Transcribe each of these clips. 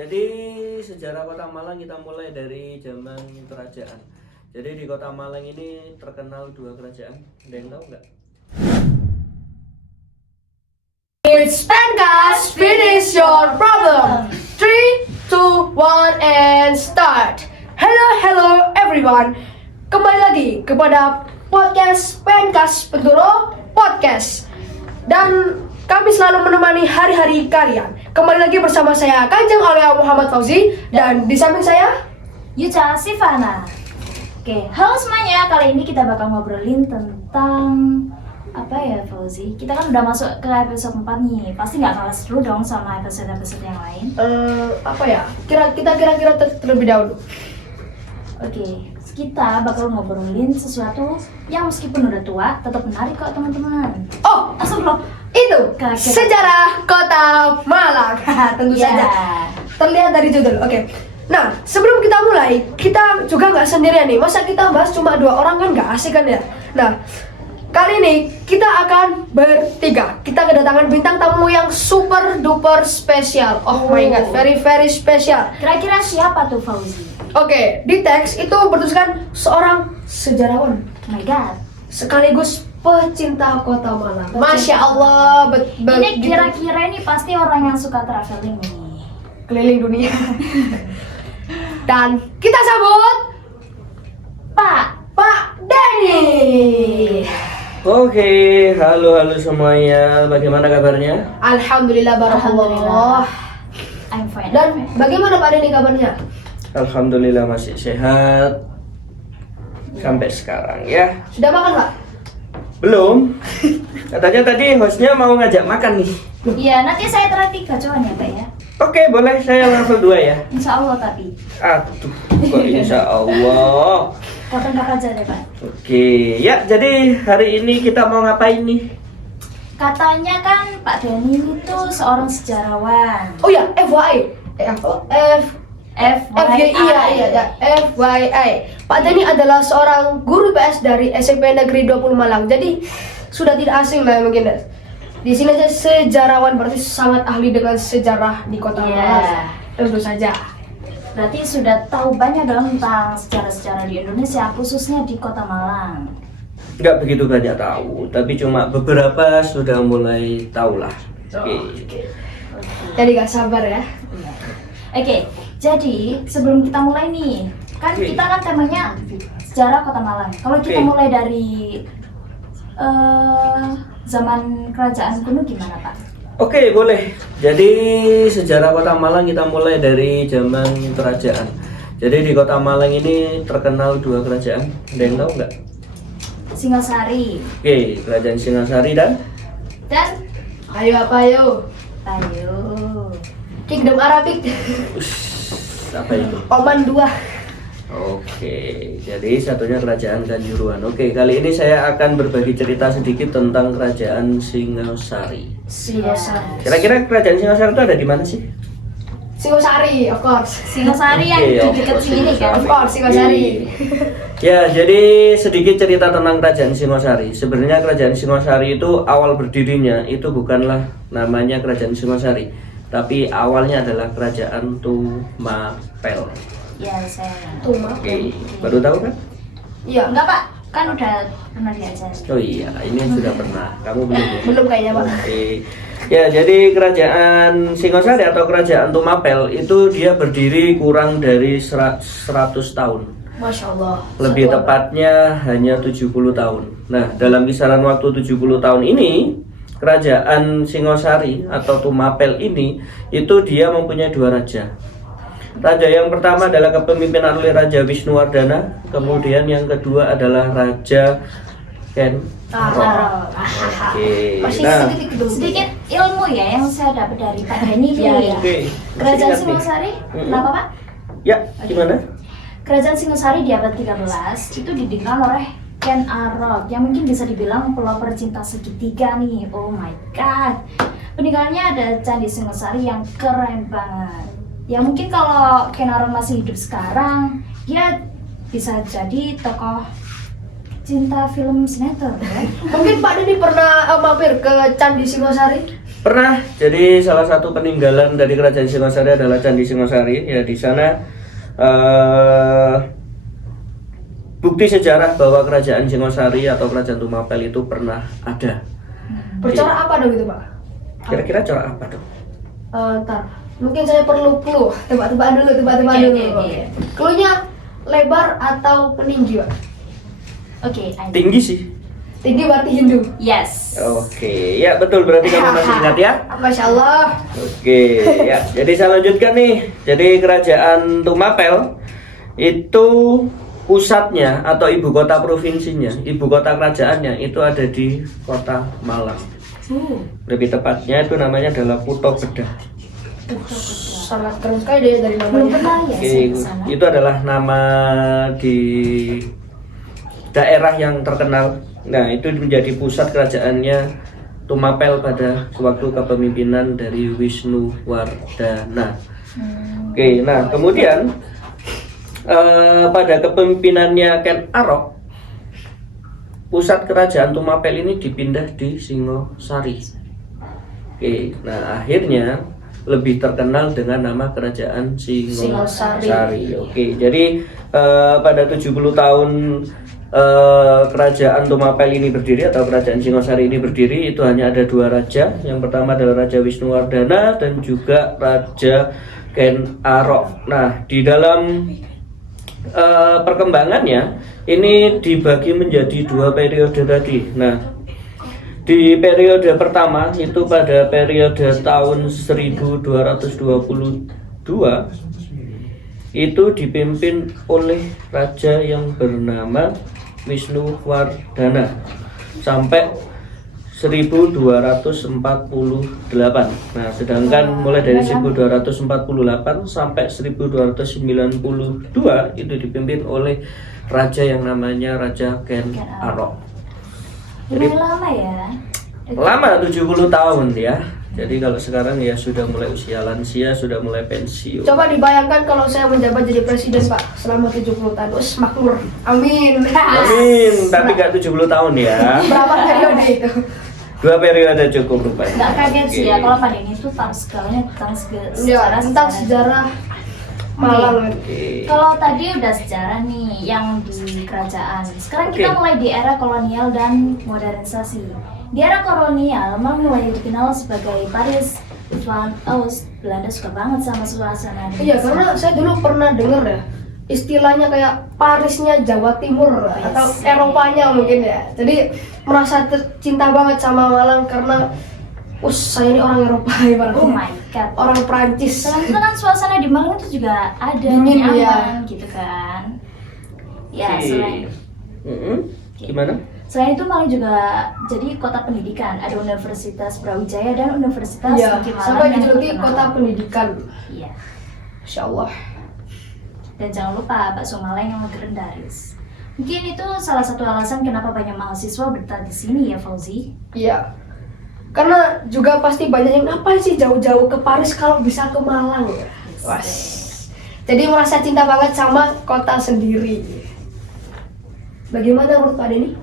Jadi sejarah Kota Malang kita mulai dari zaman kerajaan. Jadi di Kota Malang ini terkenal dua kerajaan. Ada yang tahu nggak? It's Pencast, finish your problem. 3, 2, 1, and start. Hello everyone. Kembali lagi kepada podcast Pencast Penduro Podcast. Dan kami selalu menemani hari-hari kalian. Kembali lagi bersama saya Kanjeng Aulia Muhammad Fauzi dan di samping saya Yuca Sivana. Oke, halo semuanya. Kali ini kita bakal ngobrolin tentang apa ya, Fauzi? Kita kan udah masuk ke episode 4 nih. Pasti nggak kalah seru dong sama episode-episode yang lain. apa ya? Kita kira-kira terlebih dahulu. Oke, kita bakal ngobrolin sesuatu yang meskipun udah tua tetap menarik kok, teman-teman. Oh, Astagfirullah. itu Kaget. sejarah Kota Malang. Tentu Ya. saja terlihat dari judul. Oke. Nah, sebelum kita mulai, kita juga nggak sendirian nih. Masa kita bahas cuma 2 orang kan nggak asik kan ya? Nah, kali ini kita akan bertiga. Kita kedatangan bintang tamu yang super duper spesial. Oh my god, very spesial. Kira-kira siapa tuh, Fauzi? Oke, di teks itu bertuliskan seorang sejarawan Oh my god. sekaligus pecinta Kota Malang. Masya Allah, Ini kira-kira ini pasti orang yang suka traveling nih. keliling dunia. Dan kita sambut Pak Denny. Oke, halo semuanya. Bagaimana kabarnya? Alhamdulillah, barakallah. I'm fine. Dan bagaimana Pak Denny kabarnya? Alhamdulillah masih sehat sampai sekarang ya. Sudah makan Pak? Belum. Katanya tadi hostnya mau ngajak makan nih. Iya, nanti saya terakhir gacoan ya, Pak ya. Oke, boleh saya level 2 ya. Insya Allah tapi. Aduh, kok insya Allah. Potong aja deh, Pak. Oke, ya jadi hari ini kita mau ngapain nih? Katanya kan Pak Denny itu seorang sejarawan. Oh ya, FYI. FYI ya, FYI. Pak Denny adalah seorang guru PS dari SMP Negeri 20 Malang. Jadi sudah tidak asing lah mungkin. Di sini aja sejarawan berarti sangat ahli dengan sejarah di Kota Iya. Malang. Tentu saja. Berarti sudah tahu banyak dong tentang sejarah-sejarah di Indonesia, khususnya di Kota Malang. Nggak begitu banyak tahu, tapi cuma beberapa sudah mulai tahu lah. Oke. Jadi gak sabar ya. Oke, jadi sebelum kita mulai nih, kan Oke. kita kan temanya sejarah Kota Malang. Kalau kita Oke. mulai dari zaman kerajaan kuno gimana, Pak? Oke, boleh. Jadi sejarah Kota Malang kita mulai dari zaman kerajaan. Jadi di Kota Malang ini terkenal 2 kerajaan. Ada yang tahu nggak? Singasari Oke, kerajaan Singasari dan Ayo apa ayo? Ayo. Kingdom Arabic. apa itu? Oman 2. Oke, jadi satunya kerajaan Kanjuruhan. Oke, kali ini saya akan berbagi cerita sedikit tentang kerajaan Singasari. Singosari. Kira-kira kerajaan Singasari itu ada di mana sih? Singosari, of course. Singasari yang Oke, di of dekat course, sini kan? Of course, Singosari. Ya, jadi sedikit cerita tentang kerajaan Singosari. Sebenarnya kerajaan Singosari itu awal berdirinya itu bukanlah namanya kerajaan Singosari, tapi awalnya adalah kerajaan Tumapel. Ya, saya. Tuma. Oke, baru tahu kan? Iya. Enggak, Pak. Kan udah pernah diajar. Oh iya, ini sudah pernah. Kamu belum ya? Belum kayaknya Pak. Oke. Ya, jadi kerajaan Singosari atau kerajaan Tumapel itu dia berdiri kurang dari 100 tahun. Masya Allah. Lebih tepatnya hanya 70 tahun. Nah, dalam kisaran waktu 70 tahun ini, kerajaan Singosari atau Tumapel ini itu dia mempunyai 2 raja. Raja yang pertama adalah kepemimpinan oleh Raja Wisnuwardana, kemudian yang kedua adalah Raja Ken. Oke. Masih Nah, Sedikit ilmu ya yang saya dapat dari Pak Denny Iya, nih. iya. oke. Kerajaan Singkat nih. Singosari, Mm-mm. kenapa, Pak? Ya, gimana? Kerajaan Singosari di abad 13 itu didirikan oleh Ken Arok yang mungkin bisa dibilang pelopor cinta segitiga nih. Oh my god. Peninggalannya ada Candi Singosari yang keren banget. Ya mungkin kalau Ken Arok masih hidup sekarang, dia bisa jadi tokoh cinta film sinetron ya. Mungkin Pak Denny pernah mampir ke Candi Singosari? Pernah. Jadi salah satu peninggalan dari Kerajaan Singosari adalah Candi Singosari. Ya di sana bukti sejarah bahwa Kerajaan Singosari atau Kerajaan Tumapel itu pernah ada. Bercorak apa dong itu, Pak? Kira-kira corak apa dong? Ntar, mungkin saya perlu clue. Tebak-tebakan dulu, tebak-tebakan Oke, dulu. oke, oke. Clue-nya lebar atau peninggi, Pak? Oke, I know. Tinggi sih. Tinggi berarti Hindu. Yes. Oke, ya betul, berarti kamu masih ingat ya? Masya Allah. Oke, ya. Jadi saya lanjutkan nih. Jadi Kerajaan Tumapel itu pusatnya atau ibu kota provinsinya, ibu kota kerajaannya itu ada di kota Malang. Lebih tepatnya itu namanya adalah Puto Bedah. Sangat keren sekali dari Belum namanya. pernah ya Oke, saya ke sana. itu adalah nama di daerah yang terkenal. Nah, itu menjadi pusat kerajaannya Tumapel pada waktu kepemimpinan dari Wisnuwardana. Oke, nah kemudian pada kepemimpinannya Ken Arok, pusat kerajaan Tumapel ini dipindah di Singosari. Oke, nah akhirnya lebih terkenal dengan nama Kerajaan Singosari. Oke, jadi pada 70 tahun Kerajaan Tumapel ini berdiri atau Kerajaan Singosari ini berdiri, itu hanya ada dua raja. Yang pertama adalah Raja Wisnuwardana dan juga Raja Ken Arok. Nah, di dalam perkembangannya ini dibagi menjadi dua periode tadi. Nah, di periode pertama itu pada periode tahun 1222 itu dipimpin oleh raja yang bernama Wisnuwardana sampai 1248. Nah, sedangkan mulai dari 1248 sampai 1292 itu dipimpin oleh raja yang namanya Raja Ken Arok. Lumayan lama ya. Lama, 70 tahun ya. Jadi kalau sekarang ya sudah mulai usia lansia, sudah mulai pensiun. Coba dibayangkan kalau saya menjabat jadi presiden, Pak, selama 70 tahun. Us, makmur. Amin. Amin, tapi gak 70 tahun ya. Berapa periode itu? 2 periode cukup rupanya. Nggak kaget sih ya Oke. kalau pada ini tuh tahu segalanya tentang Ya, tentang sejarah Malang. Oke. Kalau tadi udah sejarah nih yang di kerajaan. Sekarang kita Oke. mulai di era kolonial dan modernisasi. Di era kolonial, Malang mulai dikenal sebagai Paris van Oost. Belanda suka banget sama suasana. Iya, karena saya dulu pernah dengar ya, istilahnya kayak Parisnya Jawa Timur atau Eropanya mungkin ya. Jadi merasa cinta banget sama Malang karena saya ini orang Eropa ibaratnya. Oh my god. Orang Prancis. Selain itu kan suasana di Malang itu juga ada Dingin, nyaman ya. gitu kan. Ya, Oke. selain Gimana? Selain itu Malang juga jadi kota pendidikan. Ada Universitas Brawijaya dan Universitas Iya, Negeri Malang sampai yang dijuluki terkenal. kota pendidikan. Iya. Masya Allah. Dan jangan lupa bakso Malang yang legendaris. Mungkin itu salah satu alasan kenapa banyak mahasiswa betah di sini ya, Fauzi. Iya. Karena juga pasti banyak yang ngapain sih jauh-jauh ke Paris kalau bisa ke Malang. Wah. Jadi merasa cinta banget sama kota sendiri. Bagaimana menurut Pak Denny?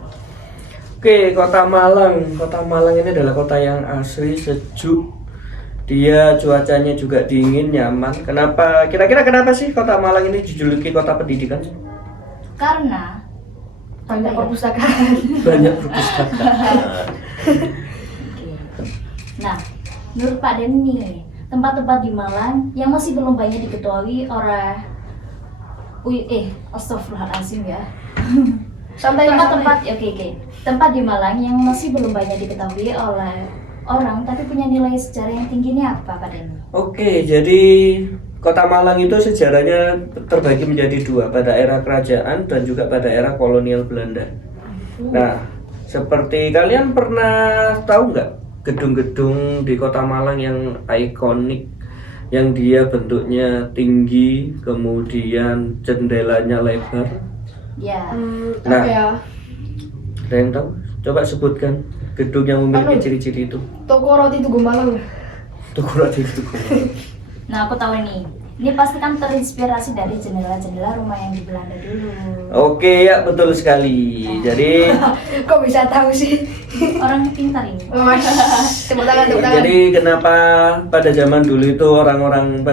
Oke, Kota Malang. Kota Malang ini adalah kota yang asri, sejuk. Dia cuacanya juga dingin, nyaman. Kenapa? Kira-kira kenapa sih Kota Malang ini dijuluki kota pendidikan? Karena Banyak perpustakaan. Banyak perpustakaan. Nah, menurut Pak Denny, tempat-tempat di Malang yang masih belum banyak diketahui oleh astagfirullahaladzim ya. Santai Tempat-tempat oke. Tempat di Malang yang masih belum banyak diketahui oleh orang tapi punya nilai sejarah yang tinggi ini apa, Pak Denny? Oke, jadi Kota Malang itu sejarahnya terbagi menjadi dua, pada era kerajaan dan juga pada era kolonial Belanda. Nah, seperti kalian pernah tahu nggak gedung-gedung di Kota Malang yang ikonik, yang dia bentuknya tinggi, kemudian jendelanya lebar? Ya. Nah. Apa ya? Ada yang tahu? Coba sebutkan gedung yang memiliki Anu. ciri-ciri itu. Toko roti Tugu Malang. Tugu roti itu. Nah, aku tahu ini. Ini pasti kan terinspirasi dari jendela-jendela rumah yang di Belanda dulu. Oke ya, betul sekali. Jadi Kok bisa tahu sih? Orangnya pintar ini. Mas, tepuk tangan, tepuk tangan. jadi kenapa pada zaman dulu itu orang-orang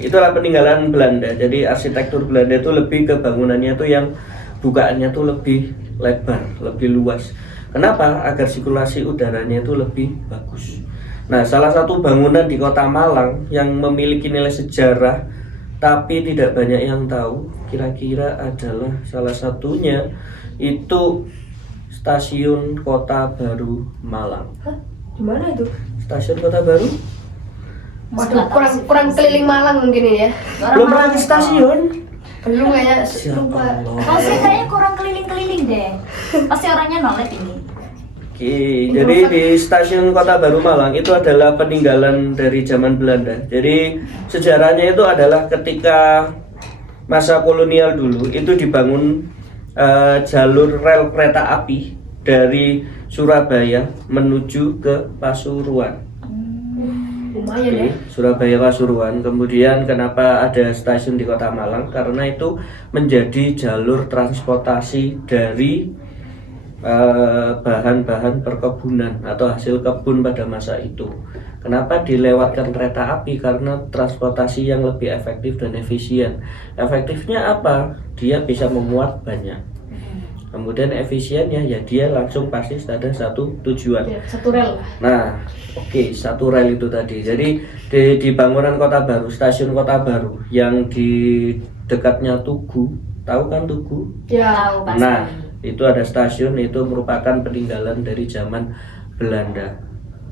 itulah peninggalan Belanda. Jadi arsitektur Belanda itu lebih ke bangunannya itu yang bukaannya tuh lebih lebar, lebih luas. Kenapa? Agar sirkulasi udaranya itu lebih bagus. Nah, salah satu bangunan di Kota Malang yang memiliki nilai sejarah tapi tidak banyak yang tahu, kira-kira adalah salah satunya itu Stasiun Kota Baru Malang. Hah? Di mana itu? Stasiun Kota Baru? Waduh, kurang keliling Malang mungkin ini ya. Belum pernah ke stasiun? Belum kayaknya Ya lupa. Allah. Oh sih kayaknya kurang keliling-keliling deh. Pasti orangnya nolep ini. Oke, jadi di Stasiun Kota Baru Malang itu adalah peninggalan dari zaman Belanda. Jadi sejarahnya itu adalah ketika masa kolonial dulu itu dibangun jalur rel kereta api dari Surabaya menuju ke Pasuruan. Lumayan ya. Surabaya Pasuruan. Kemudian kenapa ada stasiun di Kota Malang? Karena itu menjadi jalur transportasi dari bahan-bahan perkebunan atau hasil kebun pada masa itu. Kenapa dilewatkan kereta api? Karena transportasi yang lebih efektif dan efisien. Efektifnya apa? Dia bisa memuat banyak. Kemudian efisiennya ya dia langsung pasti ada satu tujuan. Ya, satu rel. Nah, oke, satu rel itu tadi. Jadi di bangunan Kota Baru, stasiun Kota Baru yang di dekatnya Tugu, tahu kan Tugu? Ya. Tahu pasti. Nah, itu ada stasiun, itu merupakan peninggalan dari zaman Belanda.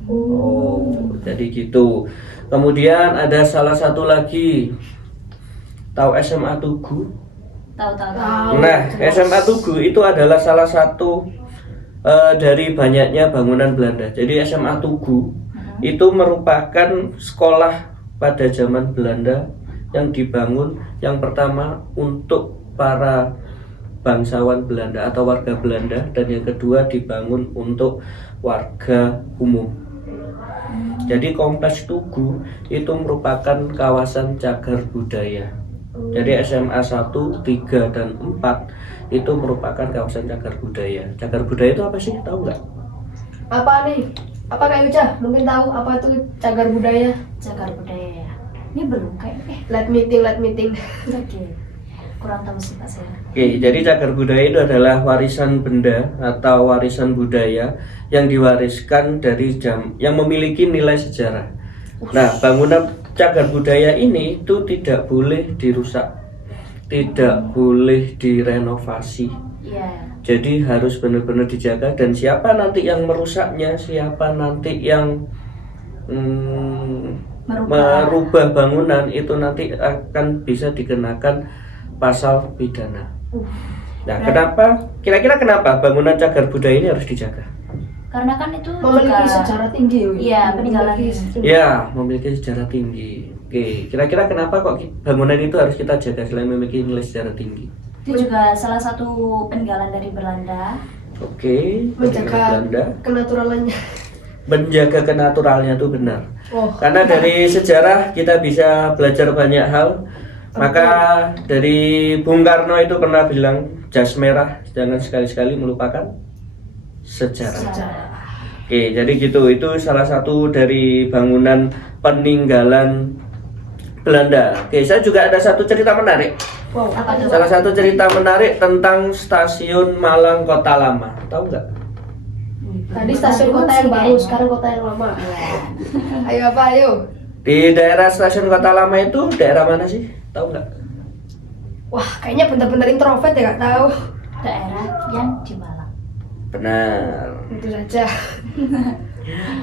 Oh, jadi gitu. Kemudian ada salah satu lagi, tahu SMA Tugu? Tahu. Nah, SMA Tugu itu adalah salah satu dari banyaknya bangunan Belanda. Jadi SMA Tugu itu merupakan sekolah pada zaman Belanda yang dibangun yang pertama untuk para bangsawan Belanda atau warga Belanda, dan yang kedua dibangun untuk warga umum. Jadi kompleks Tugu itu merupakan kawasan cagar budaya. Jadi SMA 1, 3, dan 4 itu merupakan kawasan cagar budaya. Cagar budaya itu apa sih? Tahu nggak? Apa nih? Apa Kak Yuca? Mungkin tahu apa itu cagar budaya? Cagar budaya ya. Ini belum kayaknya. Let meeting. Oke. Kurang tahu sih Pak saya. Oke, jadi cagar budaya itu adalah warisan benda atau warisan budaya yang diwariskan dari yang memiliki nilai sejarah. Nah, bangunan cagar budaya ini itu tidak boleh dirusak, tidak boleh direnovasi. Iya. Jadi harus benar-benar dijaga, dan siapa nanti yang merusaknya, siapa nanti yang merubah bangunan itu nanti akan bisa dikenakan pasal pidana. Nah, kenapa? Kira-kira kenapa bangunan cagar budaya ini harus dijaga? Karena kan itu Memiliki juga sejarah tinggi. Iya, peninggalan. Ya, memiliki sejarah tinggi. Oke, kira-kira kenapa kok bangunan itu harus kita jaga selain memiliki nilai sejarah tinggi? Itu juga salah satu peninggalan dari Belanda. Oke, Menjaga Belanda. kenaturalannya. Menjaga kenaturalnya itu benar. Oh. Karena dari sejarah kita bisa belajar banyak hal. Maka dari Bung Karno itu pernah bilang, jas merah jangan sekali-sekali melupakan sejarah. Oke, jadi gitu. Itu salah satu dari bangunan peninggalan Belanda. Oke, saya juga ada satu cerita menarik. Wow. Apa tuh? Salah satu cerita menarik tentang Stasiun Malang Kota Lama. Tahu nggak? Tadi stasiun kota yang baru, sekarang kota yang lama. Ayo apa ayo? Di daerah Stasiun Kota Lama itu daerah mana sih? Tahu nggak? Wah, kayaknya bener-bener introvert ya, nggak tahu. Daerah yang di Malang. Benar. Itu saja.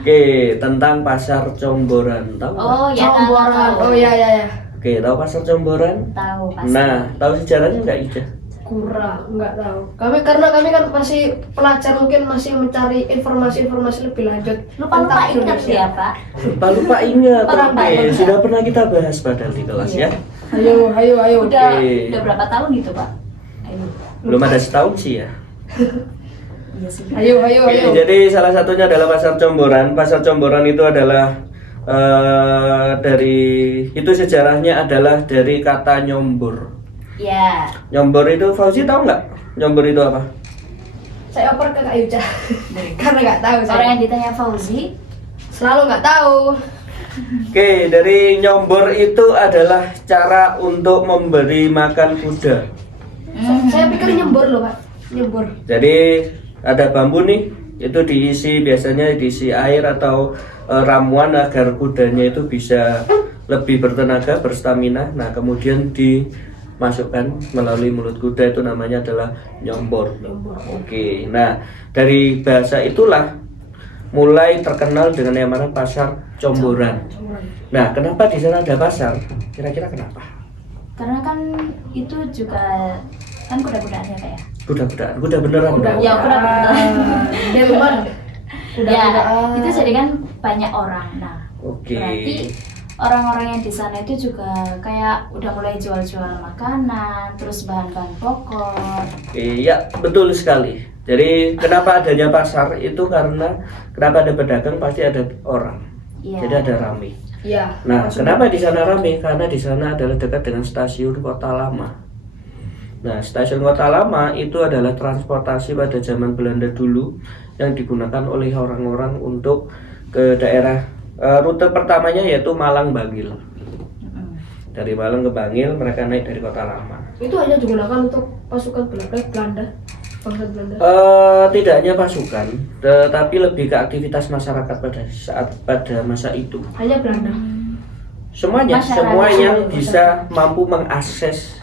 Oke, tentang Pasar Comboran. Tahu nggak? Oh ya, Comboran. tahu. Oh ya. Oke, tahu Pasar Comboran? Tahu pasti. Nah, tahu sejarahnya nggak, Ija? Kurang, nggak tahu. Karena kami kan masih pelajar, mungkin masih mencari informasi-informasi lebih lanjut. Lupa tentang ingat Indonesia. ya Pak. Lupa ingat. Lupa Oke, ingat. sudah pernah kita bahas padahal di kelas ya. Ayo. Udah berapa tahun gitu Pak? Ayo. Belum ada setahun sih ya. Iya sih. Ayo. Oke, jadi salah satunya adalah Pasar Comboran. Pasar Comboran itu adalah dari itu sejarahnya adalah dari kata nyombor. Ya. Nyombor itu Fauzi tahu nggak? Nyombor itu apa? Saya oper ke Kak Yuca. Karena nggak tahu saya. Orang yang ditanya Fauzi Selalu nggak tahu. Oke, dari nyombor itu adalah cara untuk memberi makan kuda. Saya pikir nyembur loh Pak. Nyembur. Jadi ada bambu nih, itu biasanya diisi air atau ramuan agar kudanya itu bisa lebih bertenaga, berstamina. Nah, kemudian dimasukkan melalui mulut kuda, itu namanya adalah nyombor. Oke, nah dari bahasa itulah mulai terkenal dengan yang mana pasar Comboran. Nah, kenapa di sana ada pasar? Kira-kira kenapa? karena kan itu juga kan kuda-kudaan ya kayak. Kuda-kudaan, kuda beneran. dong. Ya kuda-kudaan. Dia lumayan. Ya, itu jadi kan banyak orang. Nah, Oke. berarti orang-orang yang di sana itu juga kayak udah mulai jual-jual makanan, terus bahan-bahan pokok. Iya, betul sekali. Jadi kenapa adanya pasar itu karena kenapa ada pedagang pasti ada orang. Iya. Jadi ada ramai. Iya. Nah, kenapa di sana ramai? Karena di sana adalah dekat dengan stasiun Kota Lama. Nah, stasiun Kota Lama itu adalah transportasi pada zaman Belanda dulu yang digunakan oleh orang-orang untuk ke daerah rute pertamanya yaitu Malang Bangil. Dari Malang ke Bangil mereka naik dari Kota Lama. Itu hanya digunakan untuk pasukan Belanda. Bangsa Belanda. Tidak hanya pasukan, tetapi lebih ke aktivitas masyarakat pada masa itu. Hanya Belanda. Semuanya, Masyarakat. semua yang bisa mampu mengakses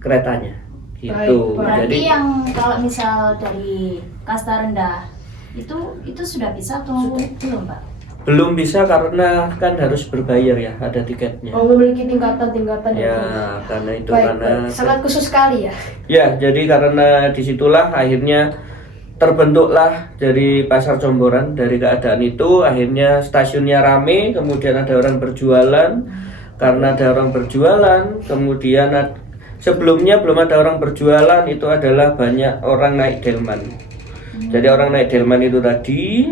keretanya. Gitu. Baik, Berarti Jadi yang kalau misal dari kasta rendah itu sudah bisa atau belum, Pak? belum bisa karena kan harus berbayar ya, ada tiketnya. Oh, memiliki tingkatan-tingkatan Ya, itu. karena itu Baik, karena baik. Sangat khusus sekali ya. ya, jadi karena disitulah akhirnya terbentuklah dari pasar Comboran. Dari keadaan itu akhirnya stasiunnya rame, kemudian ada orang berjualan. Karena ada orang berjualan, kemudian sebelumnya belum ada orang berjualan, itu adalah banyak orang naik delman. Jadi orang naik delman itu tadi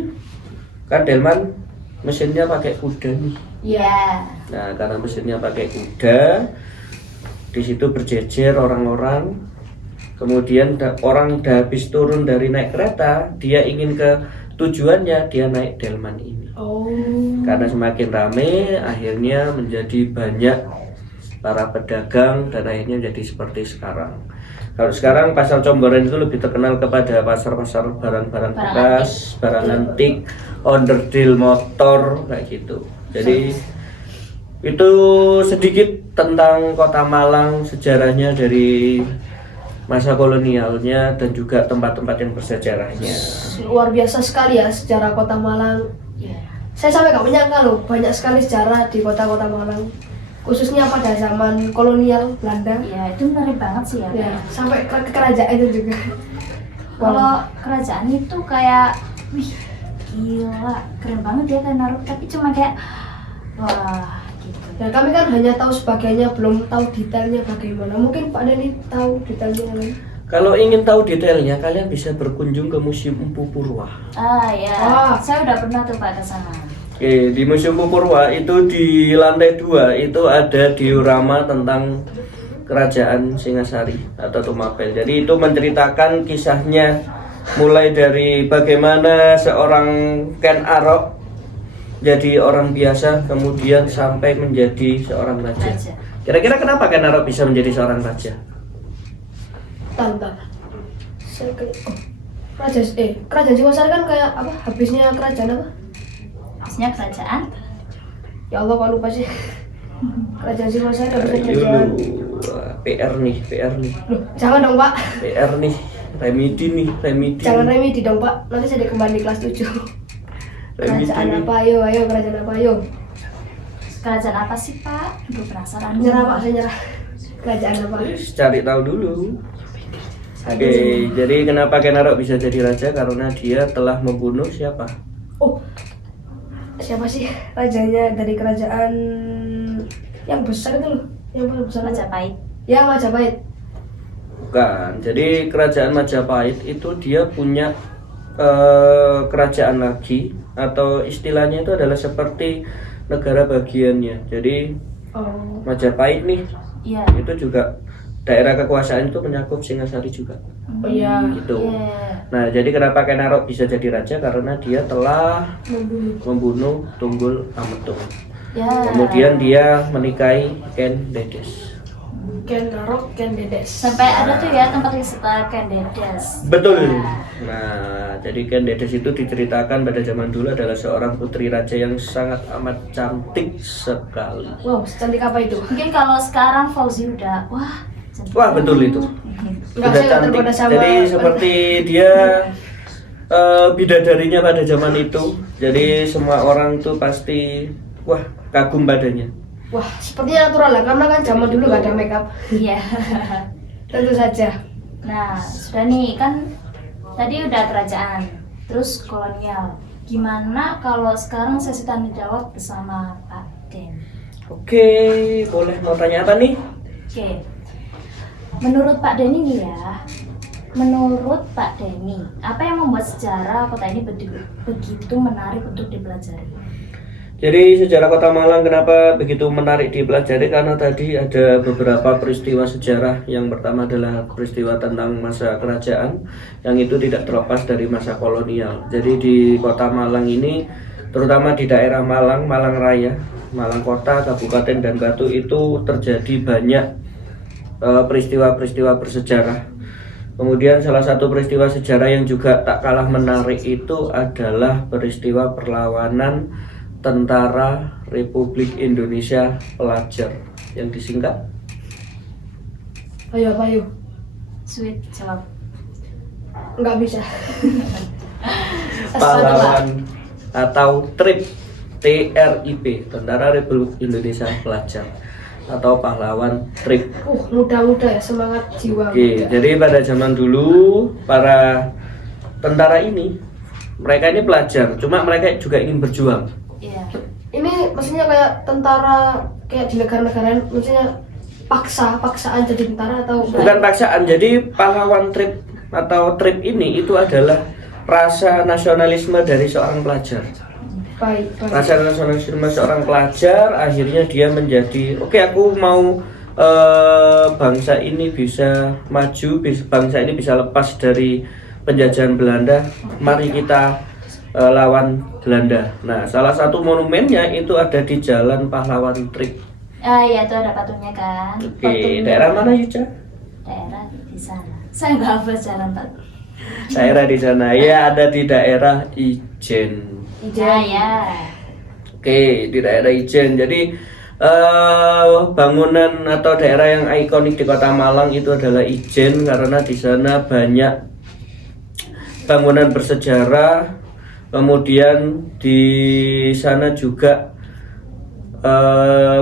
kan delman mesinnya pakai kuda nih. Iya. Nah, karena mesinnya pakai kuda, di situ berjejer orang-orang. Kemudian orang udah habis turun dari naik kereta, dia ingin ke tujuannya, dia naik delman ini. Oh. Karena semakin ramai, akhirnya menjadi banyak para pedagang dan akhirnya jadi seperti sekarang. Kalau sekarang pasar Comboran itu lebih terkenal kepada pasar-pasar barang-barang bekas, barang antik, onderdil motor kayak gitu. Jadi itu sedikit tentang Kota Malang, sejarahnya dari masa kolonialnya dan juga tempat-tempat yang bersejarahnya. Luar biasa sekali ya sejarah Kota Malang. Iya. Saya sampai nggak menyangka loh, banyak sekali sejarah di kota-kota Malang. Khususnya pada zaman kolonial Belanda. Iya, itu menarik banget sih ya. Ya, sampai ke kerajaan itu juga. Kalau kerajaan itu kayak, wih, gila, keren banget ya kan naruh, tapi cuma kayak, wah, gitu. Ya, kami kan hanya tahu sebagainya, belum tahu detailnya bagaimana. Mungkin Pak Dani tahu detailnya lain. Kalau ingin tahu detailnya, kalian bisa berkunjung ke Museum Empu Purwa. Ah ya, Wah. saya udah pernah tuh Pak ke sana. Oke, di Museum Empu Purwa itu di lantai 2 itu ada diorama tentang kerajaan Singasari atau Tumapel. Jadi itu menceritakan kisahnya mulai dari bagaimana seorang Ken Arok jadi orang biasa kemudian sampai menjadi seorang raja. Raja. Kira-kira kenapa Ken Arok bisa menjadi seorang raja? Tantan. Saya kayak kerajaan Singosari kan kayak apa? Habisnya kerajaan apa? Maksudnya kerajaan? Ya Allah, kok lupa sih. Kerajaan Singosari habisnya Ayo kerajaan. lu, PR nih. Loh, jangan dong Pak. PR nih, remedi. Jangan remedi dong Pak. Nanti saya kembali di kelas 7. Kerajaan nih. apa? Ayo, kerajaan apa? Ayo. Kerajaan apa sih Pak? Aduh penasaran. Nyerah Pak, saya nyerah. Kerajaan apa? Cari tahu dulu. Oke, jadi kenapa Ken Arok bisa jadi raja? Karena dia telah membunuh siapa? Oh, siapa sih rajanya dari kerajaan yang besar itu loh? Yang paling besar apa? Majapahit. Ya, Majapahit. Bukan. Jadi kerajaan Majapahit itu dia punya kerajaan lagi, atau istilahnya itu adalah seperti negara bagiannya. Jadi Oh. Majapahit nih Iya. itu juga daerah kekuasaan itu mencakup Singasari juga. Oh iya. Gitu. Iya. Nah, jadi kenapa Ken Arok bisa jadi raja? Karena dia telah membunuh Tunggul Ametung. Ya. Kemudian dia menikahi Ken Dedes. Ken Arok, Ken Dedes. Sampai ada tuh ya tempat wisata Ken Dedes. Betul. Ya. Nah, jadi Ken Dedes itu diceritakan pada zaman dulu adalah seorang putri raja yang sangat amat cantik sekali. Wow, secantik apa itu? Mungkin kalau sekarang Fauzi udah wah. cantik Wah, betul itu. Enggak, Sudah saya cantik. tergoda sama. Jadi seperti dia bidadarinya pada zaman itu. Jadi semua orang tuh pasti wah kagum padanya. Wah, sepertinya natural lah, karena kan zaman dulu nggak ada makeup. Iya. Tentu saja. Nah, sudah nih kan tadi udah kerajaan, terus kolonial. Gimana kalau sekarang sesi tanya jawab bersama Pak Den? Oke, boleh mau tanya apa nih? Oke. Menurut Pak Denny nih ya, menurut Pak Denny, apa yang membuat sejarah kota ini begitu menarik untuk dipelajari? Jadi sejarah Kota Malang kenapa begitu menarik dipelajari? Karena tadi ada beberapa peristiwa sejarah. Yang pertama adalah peristiwa tentang masa kerajaan, yang itu tidak terlepas dari masa kolonial. Jadi di Kota Malang ini, terutama di daerah Malang, Malang Raya, Malang Kota, Kabupaten dan Batu itu terjadi banyak peristiwa-peristiwa bersejarah. Kemudian salah satu peristiwa sejarah yang juga tak kalah menarik itu adalah peristiwa perlawanan Tentara Republik Indonesia Pelajar yang disingkat Ayo, ayo. Sweet jawab. Nggak bisa. pahlawan atau TRIP, TRIP, Tentara Republik Indonesia Pelajar atau pahlawan TRIP. Muda-muda ya, semangat jiwa Oke, muda. jadi pada zaman dulu para tentara ini mereka ini pelajar, cuma mereka juga ingin berjuang. Iya. Ini maksudnya kayak tentara kayak di negara-negara lain, maksudnya paksaan jadi tentara atau Bukan paksaan, jadi pahlawan TRIP atau TRIP ini itu adalah rasa nasionalisme dari seorang pelajar. baik. Rasa nasionalisme seorang pelajar akhirnya dia menjadi oke, aku mau bangsa ini bisa maju, bangsa ini bisa lepas dari penjajahan Belanda, mari kita lawan Belanda. Nah, salah satu monumennya itu ada di Jalan Pahlawan TRIP. Ah iya, itu ada patungnya kan. Oke, daerah mana Yuca? Daerah di sana. Saya nggak hafal jalan Pak. Daerah di sana. Ya, ada di daerah Ijen. Iya ya. Oke, di daerah Ijen. Jadi bangunan atau daerah yang ikonik di Kota Malang itu adalah Ijen karena di sana banyak bangunan bersejarah. Kemudian di sana juga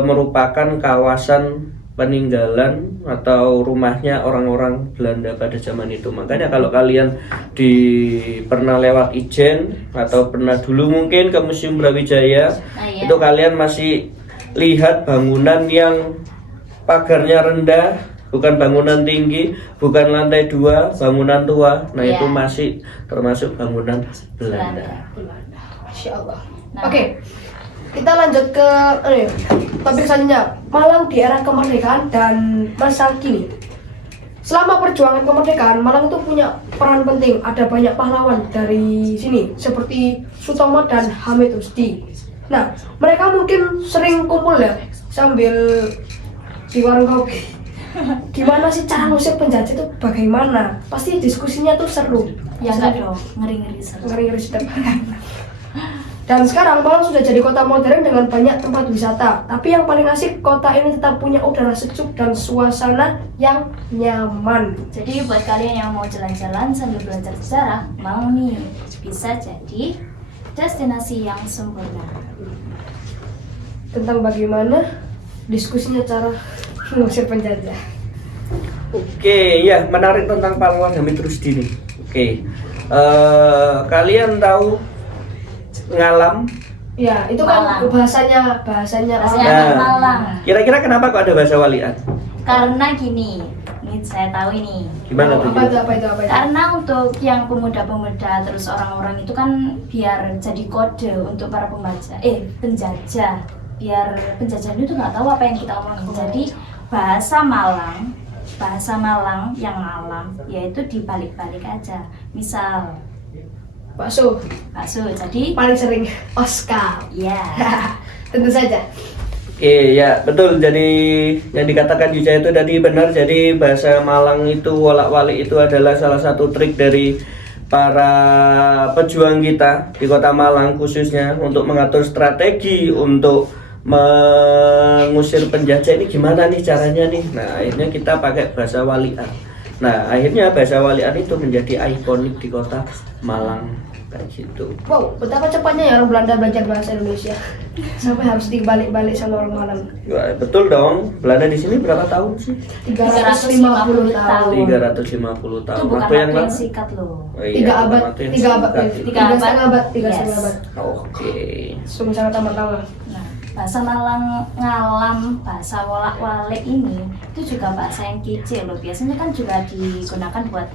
merupakan kawasan peninggalan atau rumahnya orang-orang Belanda pada zaman itu. Makanya kalau kalian pernah lewat Ijen atau pernah dulu mungkin ke Museum Brawijaya, iya. itu kalian masih lihat bangunan yang pagarnya rendah, bukan bangunan tinggi, bukan lantai 2, bangunan tua. Nah, Iya. itu masih termasuk bangunan Belanda. Masya Allah. Nah. Oke, kita lanjut ke topik selanjutnya. Malang di era kemerdekaan dan masa kini. Selama perjuangan kemerdekaan, Malang itu punya peran penting. Ada banyak pahlawan dari sini, seperti Sutomo dan Hamid Rusdi. Nah, mereka mungkin sering kumpul ya, sambil di warung kopi. Gimana sih cara ngusir penjajah itu bagaimana? Pasti diskusinya tuh seru. Ya enggak dong, ngeri-ngeri seru. Ngeri-ngeri sedap. Dan sekarang Malang sudah jadi kota modern dengan banyak tempat wisata. Tapi yang paling asik, kota ini tetap punya udara sejuk dan suasana yang nyaman. Jadi buat kalian yang mau jalan-jalan sambil belajar sejarah, Malang nih bisa jadi destinasi yang sempurna. Tentang bagaimana diskusinya cara mengusir penjajah. Oke, ya menarik tentang pahlawan Hamid Rusdi nih. Oke, kalian tahu ngalam? Ya, itu kan Malang. bahasanya Bahasanya orang. anak Malang. Kira-kira kenapa kok ada bahasa walian? Karena gini, saya tahu ini. Gimana tuh? Apa itu? Karena untuk yang pemuda-pemuda terus orang-orang itu kan biar jadi kode untuk para penjajah. Biar penjajah itu nggak tahu apa yang kita omongin. Jadi bahasa Malang yang malam yaitu dibalik-balik aja. Misal Bakso. Jadi Paling sering Oscar. ya. Tentu saja. Oke, ya betul. Jadi yang dikatakan Yuja itu tadi benar. Jadi bahasa Malang itu wolak-walik itu adalah salah satu trik dari para pejuang kita di Kota Malang khususnya untuk mengatur strategi untuk mengusir penjajah. Ini gimana nih caranya nih? Nah, akhirnya kita pakai bahasa walian. Nah, akhirnya bahasa walian itu menjadi ikonik di Kota Malang kayak gitu. Wow, betapa cepatnya ya orang Belanda belajar bahasa Indonesia. Sampai harus dibalik-balik sama orang Malang. Wah, betul dong. Belanda di sini berapa tahun sih? 350 tahun. 350 tahun. Itu bukan Waktu yang waktu yang lama. singkat loh. Oh iya, Tiga abad, waktu yang tiga abad, singkat. Tiga abad. tiga Yes. setengah abad. Oke. Sungguh sangat amat lama. Nah, bahasa Malang ngalam, bahasa wolak-walik ini itu juga bahasa yang kece loh. Biasanya kan juga digunakan buat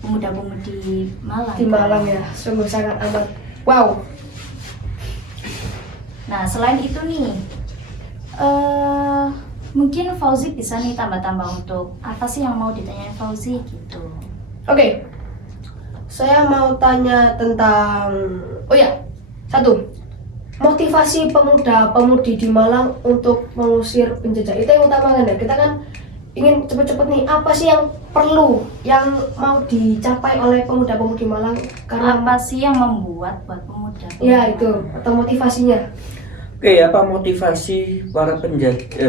pemuda-pemudi Malang. Di Malang ya, sungguh sangat amat. Wow. Nah, selain itu nih, mungkin Fauzi bisa nih tambah-tambah untuk apa sih yang mau ditanyain Fauzi gitu. Oke. Saya mau tanya tentang satu. Motivasi pemuda-pemudi di Malang untuk mengusir penjajah. Itu yang utama kan ya. Kita kan ingin cepet-cepet nih, apa sih yang perlu yang mau dicapai oleh pemuda-pemudi Malang karena Apa sih yang membuat buat pemuda? ya itu atau motivasinya. Oke, apa motivasi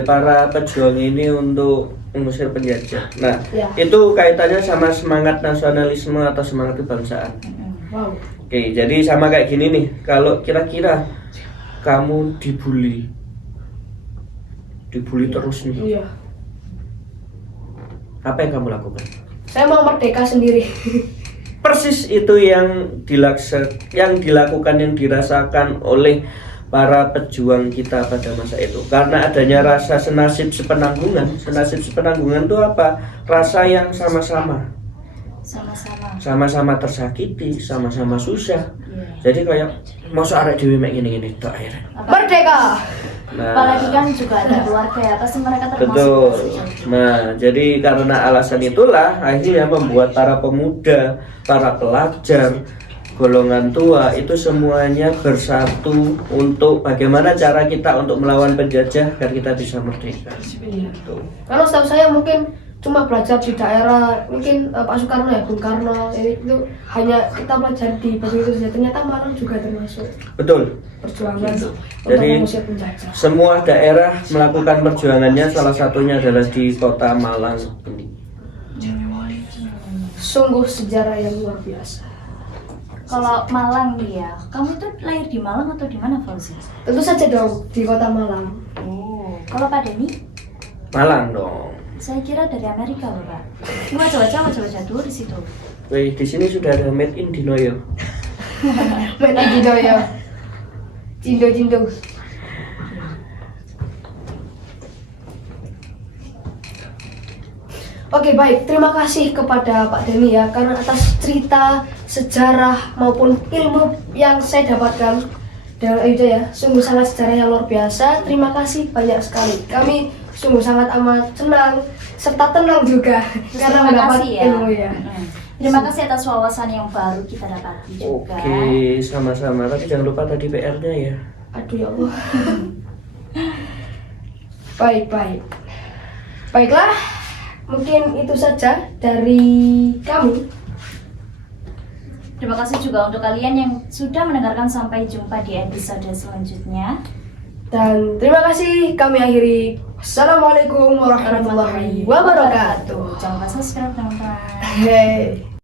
para pejuang ini untuk mengusir penjajah? Nah, Ya. itu kaitannya sama semangat nasionalisme atau semangat kebangsaan. Wow. Oke, jadi sama kayak gini nih. Kalau kira-kira kamu dibully terus nih, Iya. apa yang kamu lakukan? Saya mau merdeka sendiri. Persis itu yang dilakukan, yang dirasakan oleh para pejuang kita pada masa itu. Karena adanya rasa senasib sepenanggungan. Senasib sepenanggungan itu apa? Rasa yang sama-sama tersakiti, sama-sama susah. Jadi kayak masuk arek dhewe mek ngene-ngene tok akhirnya. Merdeka. Nah, Apalagi kan juga ada keluarga ya, pasti mereka termasuk. betul. Nah, jadi karena alasan itulah akhirnya membuat para pemuda, para pelajar, golongan tua itu semuanya bersatu untuk bagaimana cara kita untuk melawan penjajah agar kita bisa merdeka. Gitu. Kalau setahu saya mungkin cuma belajar di daerah, mungkin Pak Soekarno ya, Bung Karno, itu hanya kita pelajari di bagian itu saja. Ternyata Malang juga termasuk Betul. perjuangan Gitu. untuk Jadi mengusir penjajah. semua daerah melakukan perjuangannya, salah satunya adalah di Kota Malang ini. Sungguh sejarah yang luar biasa. Kalau Malang nih ya, kamu itu lahir di Malang atau di mana Fauzi? Tentu saja dong di Kota Malang. Oh, kalau Pak Denny? Malang dong. Saya kira dari Amerika loh Pak. Coba baca dulu di situ. Wih, di sini sudah ada Made in Dinoyo. Main Cindo ya. Cindo. Oke, baik, terima kasih kepada Pak Denny ya karena atas cerita, sejarah maupun ilmu yang saya dapatkan dari Ayuda ya, sungguh sangat sejarah yang luar biasa. Terima kasih banyak sekali. Kami sungguh sangat amat senang serta tenang juga karena Terima mendapat kasih ya. ilmu ya. Terima kasih atas wawasan yang baru kita dapati juga. Oke, sama-sama. Tapi jangan lupa tadi PR-nya ya. Aduh ya Allah. Baik. Baiklah, mungkin itu saja dari kami. Terima kasih juga untuk kalian yang sudah mendengarkan. Sampai jumpa di episode selanjutnya. Dan terima kasih, kami akhiri. Assalamualaikum warahmatullahi wabarakatuh. Jangan lupa subscribe teman-teman. Hey.